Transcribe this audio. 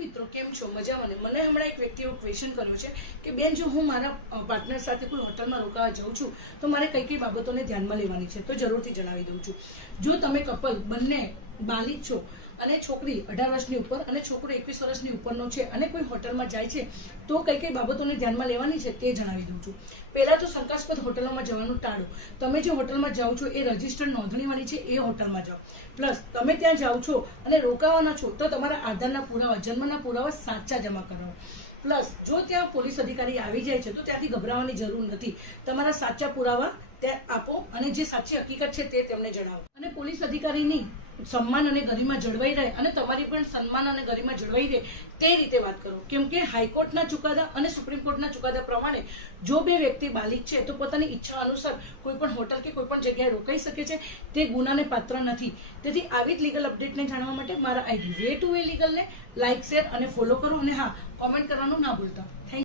મિત્રો, કેમ છો? મજામાં ને? મને હમણાં એક વ્યક્તિએ એવો ક્વેશ્ચન કર્યો છે કે બેન, જો હું મારા પાર્ટનર સાથે કોઈ હોટલમાં રોકાવા જાઉં છું તો મારે કઈ કઈ બાબતોને ધ્યાનમાં લેવાની છે, તો જરૂરથી જણાવી દઉં છું. જો તમે કપલ બંને બાલિગ છો અને છોકરી 18 વર્ષની ઉપર અને છોકરો 21 વર્ષની ઉપરનો છે અને કોઈ હોટલમાં જાય છે તો કઈ કઈ બાબતોને ધ્યાનમાં લેવાની છે તે જણાવી દઉં છું. પહેલા તો શંકાસ્પદ હોટલોમાં જવાનું ટાળો. તમે જે હોટલમાં જાઓ છો એ રજિસ્ટર્ડ નોંધણીવાળી છે એ હોટલમાં જાઓ. પ્લસ તમે ત્યાં જાઓ છો અને રોકાવાના છો તો તમારા આધારના પુરાવા, જન્મના પુરાવા સાચા જમા કરાવો. પ્લસ જો ત્યાં પોલીસ અધિકારી આવી જાય છે તો ત્યાંથી ગભરાવાની જરૂર નથી. તમારા સાચા પુરાવા ત્યાં આપો અને જે સાચી હકીકત છે તે તેમને જણાવો. અને પોલીસ અધિકારીની સન્માન અને ગરિમા જળવાઈ રહે અને તમારી પણ સન્માન અને ગરિમા જળવાઈ રહે તે રીતે વાત કરો. કેમ કે હાઈકોર્ટના ચુકાદા અને સુપ્રીમ કોર્ટના ચુકાદા પ્રમાણે જો બે વ્યક્તિ બાલિગ છે તો પોતાની ઈચ્છા અનુસાર કોઈ પણ હોટલ કે કોઈ પણ જગ્યાએ રોકાઈ શકે છે. તે ગુનાને પાત્ર નથી. તેથી આવી જ લીગલ અપડેટને જાણવા માટે મારા આઈડી વે ટુ વે લીગલને લાઇક, શેર અને ફોલો કરો. અને હા, કોમેન્ટ કરવાનું ના ભૂલતા. Thank you.